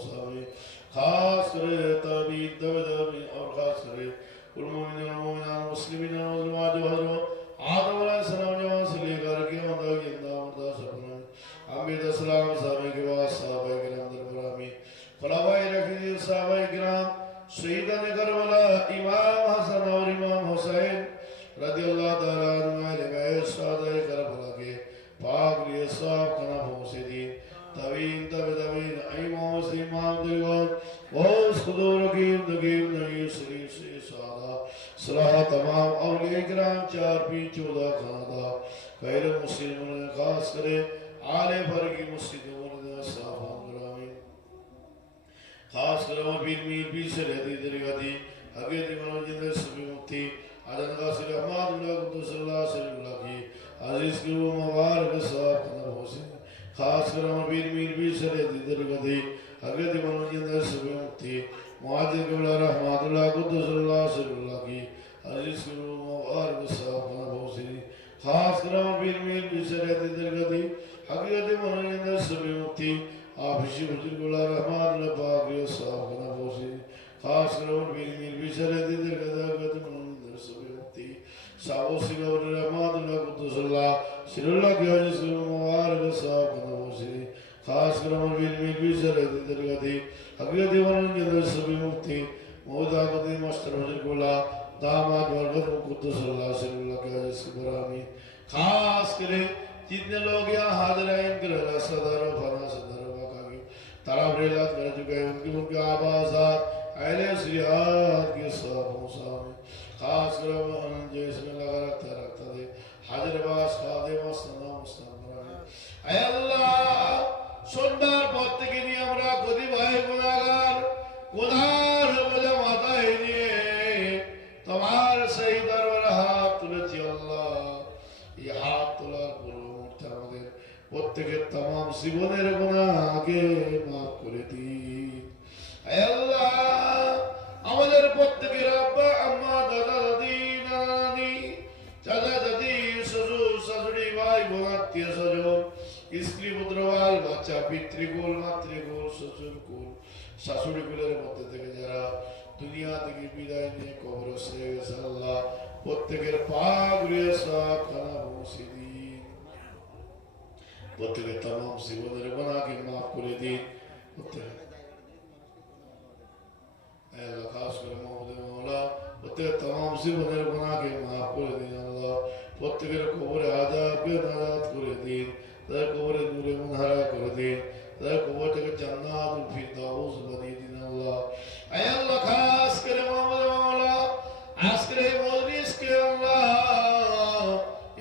मुसाफिर खास करे तबीब दवे दवे और खास करे कुल मोमिन और मोमिना मुस्लिमीन और मुसलमान जो हजरो आदम अलैहिस्सलाम जवान से लेकर के मदा जिंदा मुर्दा सपना अमीर अस्सलाम साहब के बाद साहब के नाम दरबार में खुलाफाए रशीदीन साहब किराम शहीदान करबला इमाम हसन और इमाम हुसैन रदी अल्लाह ताला अन्हु ने गए शहदाए करबला के पाक लिए साहब صلاح تمام اولی اکرام چار پی چودہ خاندہ غیر مسلمون خاص کرے آلے بھر کی مسلمون دے صحابان گرامین خاص کرے وہ پیر میر پیر سے رہتی درگا دی حقیقت دیمان جندے سبی مکتی عدن قاسر احمد اللہ قدر صلی اللہ صلی اللہ کی عزیز کرو مبارک صاحب قدر حسین خاص کرے وہ پیر میر پیر سے رہتی درگا دی حقیقت دیمان جندے سبی مکتی معادل قبل رحمت اللہ قدر صلی اللہ صلی اللہ حضرت صلی اللہ علیہ وسلم و صحاب خانہ بہت سے دیں خاص کرام پیر میر بیسے رہتے درگہ دیں حقیقت مرنے در سبی مکتی آفشی حجر کو اللہ رحمان اللہ پاکی و صحاب خانہ بہت سے دیں خاص کرام پیر میر بیسے رہتے درگہ درگہ مرنے در سبی مکتی صحاب و صلی اللہ علیہ رحمان اللہ قدس اللہ صلی اللہ کی حجر صلی اللہ علیہ وسلم و صحاب خانہ بہت سے دیں خاص کرام پیر میر بیسے رہتے درگہ دیں حقیقت مرنے در سبی مکتی مہدہ قدی مستر حجر کو اللہ داماد والغفر قدس اللہ صلی اللہ علیہ وسلم برامی خاص کرے جتنے لوگ یہاں حاضر ہیں، ان کے لیے صدر و فنا صدر و مقامی طرح ریلات کر چکے ہیں، ان کے ان کے آبازات، اہل سیاد کے صاحب سامنے خاص کرے وہ ان جیس میں لگا رکھتا رکھتا دے حاضر باس خادے و سنا مستان برامی اے اللہ، سندر پوتے کی نیامرہ خودی بھائی گناہ گار گناہ প্রত্যেকের তাম জীবনের গুণাকে মাফ করে দিন। আমাদের প্রত্যেকের আব্বা, আম্মা, দাদা, দাদি, নানি, চাচা দাদি শ্বশুর, শাশুড়ি, ভাই, বোন, আত্মীয় স্বজন, স্ত্রী, পুত্রবাল, বাচ্চা, পিতৃকুল, মাতৃকুল, শ্বশুরকুল শাশুড়ি কুলের মধ্যে থেকে যারা দুনিয়া থেকে বিদায় নিয়ে কবর গেছে, আল্লাহ, প্রত্যেকের পা ঘুরিয়ে সব খানা পৌঁছে প্রত্যেকের তাম জীবনের গোনাকে মাফ মাফ করে দিন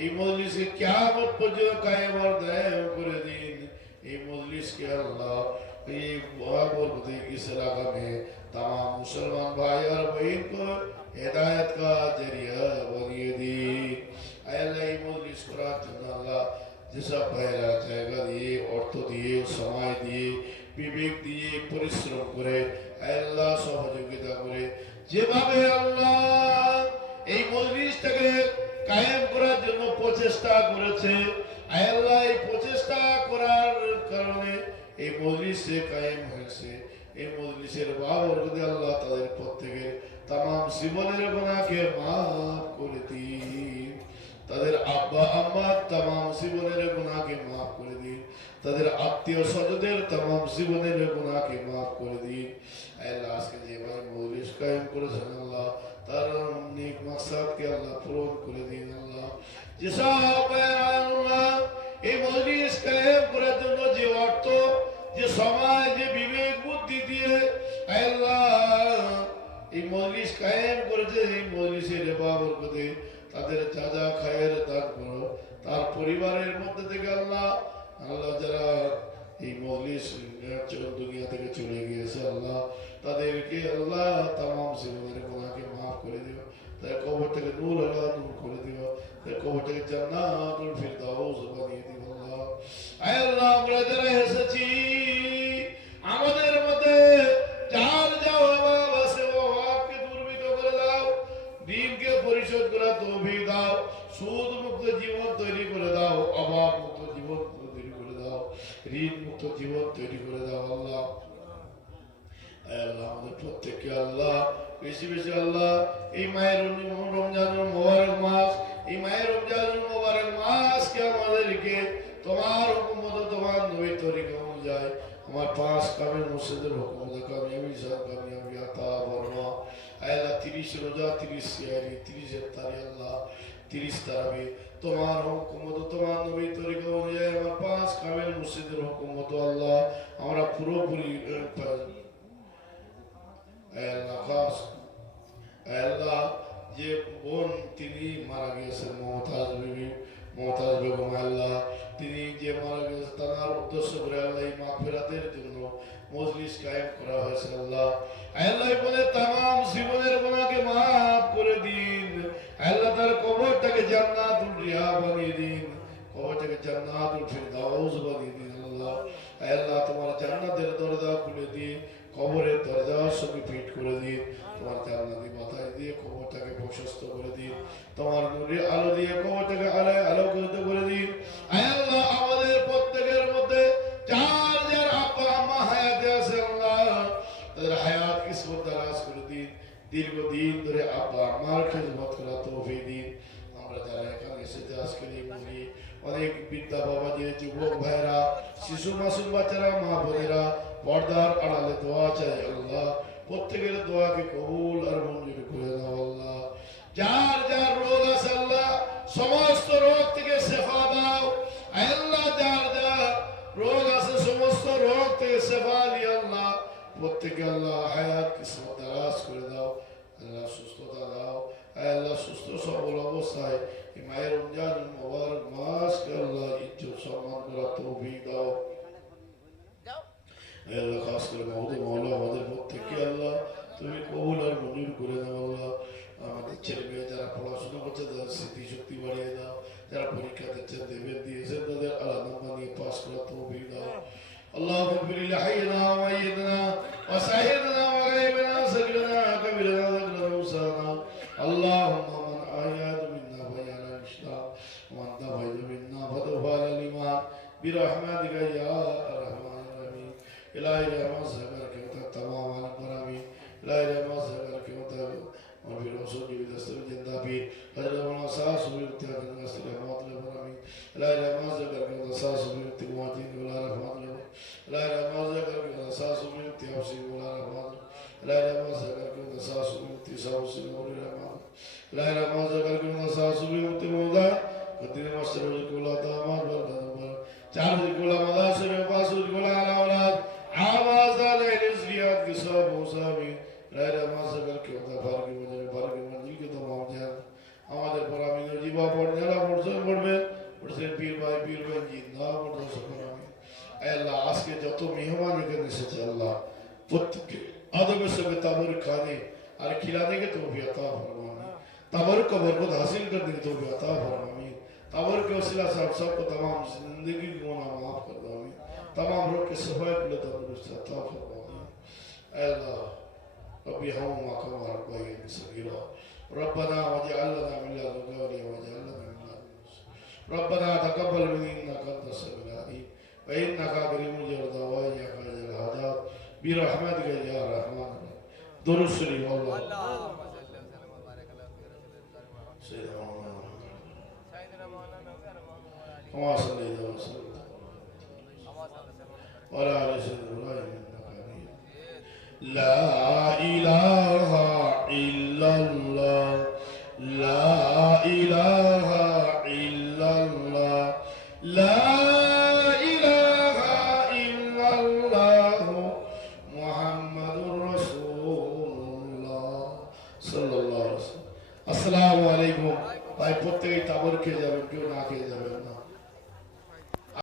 এই মজলিসকে পর্যন্ত দায়েম করে দিন এই মজলিসকে আল্লাহ এই बरकती इस इलाका में तमाम मुसलमान भाई और बहन को हिदायत का जरिया बनिए दी अल्लाह এই মজলিস করার জন্য আল্লাহ যেসব ভাইরা জায়গা দিয়ে অর্থ দিয়ে সময় দিয়ে বিবেক দিয়ে পরিশ্রম করে আল্লাহ সহযোগিতা করে যেভাবে এই মজলিসের বাবরকতে আল্লাহ তাদের প্রত্যেকের তাম জীবনের গুণাকে মাফ করে দিন। তাদের আব্বা, আম্মা তাম জীবনের গুণাকে মাফ করে দিন। তাদের আত্মীয় স্বজনের তাম জীবনের গুণাকে মাফ করে দিন। আল্লাহ, আজকে যেভাবে মজলিস কায়েম করেছেন আল্লাহ, তার নেক মাকসাদকে আল্লাহ পূরণ করে দিন আল্লাহ। যেসব করেছে এই মজলিসের বাবরকতে তাদের যা খায়ের দান করো তার পরিবারের মধ্যে থেকে আল্লাহ আল্লাহ যারা এই মজলিস দুনিয়া থেকে চলে গিয়েছে, আল্লাহ তাদেরকে আল্লাহ তাম জীবনের গুণাকে মাফ করে দিও। তাদের কবর থেকে নূর আল্লাহ দূর করে দিও। তাদের কবর থেকে জান্নাতুল ফিরদাউস বানিয়ে দিও আল্লাহ। আয় আল্লাহ, আমরা যারা এসেছি আমাদের মধ্যে যার যা অভাব আছে ও অভাবকে দূরীভূত করে দাও দিনকে পরিশোধ করার তৌফিক দাও সুদ মুক্ত জীবন তৈরি করে দাও অভাব মুক্ত জীবন তৈরি করে দাও ঋণ মুক্ত জীবন তৈরি করে দাও আল্লাহ আয় আল্লাহ প্রত্যেককে আল্লাহ বেশি বেশি আল্লাহ এই মায়ের রমজান- রমজানের মোবারক মাস এই মায়ের রমজানের মোবারক মাসকে আমাদেরকে তোমার হুকুম তোমার নবী তরিকা অনুযায়ী আমার পাঁচ কামের মসজিদের হুকুম কামিয়াবি সব কামিয়াবি আতা বর্মা আল্লাহ তিরিশ রোজা তিরিশ সিয়ারি তিরিশ ইফতারি আল্লাহ তিরিশ তারাবি তোমার হুকুম মতো তোমার নবী তরিকা অনুযায়ী আমার পাঁচ কামের মসজিদের হুকুম মতো আল্লাহ আমরা পুরোপুরি আল্লাহ খাস। আল্লাহ যে বোন তিনি মারা গিয়েছেন, মমতাজ বিবি, মমতাজ বেগম আল্লাহ তিনি যে মারা গিয়েছেন, তার উদ্দেশ্য করে আল্লাহ এই মাগফিরাতের জন্য মজলিস কায়েম করা হয়েছে আল্লাহ। আল্লাহ বলে তাম জীবনের গুনাহকে মাফ করে দিন। আল্লাহ তার কবরটাকে জান্নাতুল রিয়া বানিয়ে দিন। কবরটাকে জান্নাতুল ফিরদাউস বানিয়ে দিন আল্লাহ। আল্লাহ তোমার জান্নাতের দরজা খুলে দিন। কবরের দরজা সঙ্গে ফিট করে দিন। তোমার জান্নাতি মাথায় দিয়ে কবরটাকে প্রশস্ত করে দিন। তোমার নূরের আলো দিয়ে কবরটাকে আলোয় আলোকিত করে দিন। আল্লাহ, আমাদের প্রত্যেকের মধ্যে যার যার আব্বা আম্মা হায়াতে আছে আল্লাহ, তাদের হায়াত কিসমত দারাজ করে দিন। দীর্ঘদিন ধরে আব্বা আম্মার খেদমত করা তৌফিক দিন। আমরা যারা এখানে এসেছে আজকের এই মুড়ি অনেক বিদ্যা বাবাদের যুবক ভাইরা শিশু মাসুম বাচ্চারা, মা বোনেরা পর্দার আড়ালে দোয়া চাই আল্লাহ। প্রত্যেকের দোয়াকে কবুল আর মঞ্জুর করে দাও আল্লাহ। যার যার রোগ আছে আল্লাহ, সমস্ত রোগ থেকে শেফা দাও। আল্লাহ, যার যার রোগ আছে, সমস্ত রোগ থেকে শেফা দিয়ে আল্লাহ প্রত্যেকে আল্লাহ হায়াত, কিসমত দারাজ করে দাও। আল্লাহ, সুস্থতা দাও। আল্লাহ, সুস্থ সবল অবস্থায় মায়ের রমজান মোবারক আল্লাহ ইজ্জত সম্মান করা তৌফিক দাও। আল্লাহ খাস করে মাহমুদ মাওলা আমাদের প্রত্যেককে আল্লাহ তুমি কবুল আর মঞ্জুর করে দাও আল্লাহ আমাদের ছেলে মেয়ে যারা পড়াশোনা করছে তাদের স্মৃতি শক্তি বাড়িয়ে দাও যারা পরীক্ষা দিচ্ছে দেবের দিয়েছেন তাদের আলাদা নিয়ে পাস করা তৌফিক দাও اللهم اغفر لحينا وميتنا وسعيدنا وغيبنا سجلنا كبرنا ذكرنا وسانا اللهم من احيانا منا فيا الاسلام ومن تفيد منا فتوفى الايمان برحمتك يا لا إله إلا الله سبحانك أنت تمام على القرآن لا إله إلا الله سبحانك أنت وفي الرسول بدستور الجندابين فجل من أساس بالاتحاد المسجد رحمة الله القرآن لا إله إلا الله سبحانك أنت أساس بالاتقواتين ولا رحمة الله لا إله إلا الله سبحانك أنت أساس بالاتحابسين ولا رحمة الله لا إله إلا الله سبحانك أنت أساس بالاتحابسين ولا رحمة الله لا إله إلا الله سبحانك أنت أساس بالاتقواتين قدر ما استمر لك الله تعالى ما أكبر تعالى لك الله مدى سبحانه yaptığım ihvanı kendisi Allah. Putki adamı sebe tabır kane ar khilane ke to bhi ata farmani. Tabır ko berkut hasil karne ke to bhi ata farmani. Tabır ke vasila sahab sab ko tamam zindagi ko na maaf kar dami. Tamam roh ke safai ko tandurust ata farmani. Allah ربي هم مقام ربي صغيرا ربنا وجعلنا من لدنك وليا وجعلنا من لدنك ربنا تقبل منا انك انت السميع العليم فإنك كريم يرضى وإياك إذا هداك برحمتك يا رحمن درس لي والله. سيدنا مولانا كما سيدنا وسلم. سيدنا آل سيدنا إبراهيم لا إله إلا الله لا إله إلا الله لا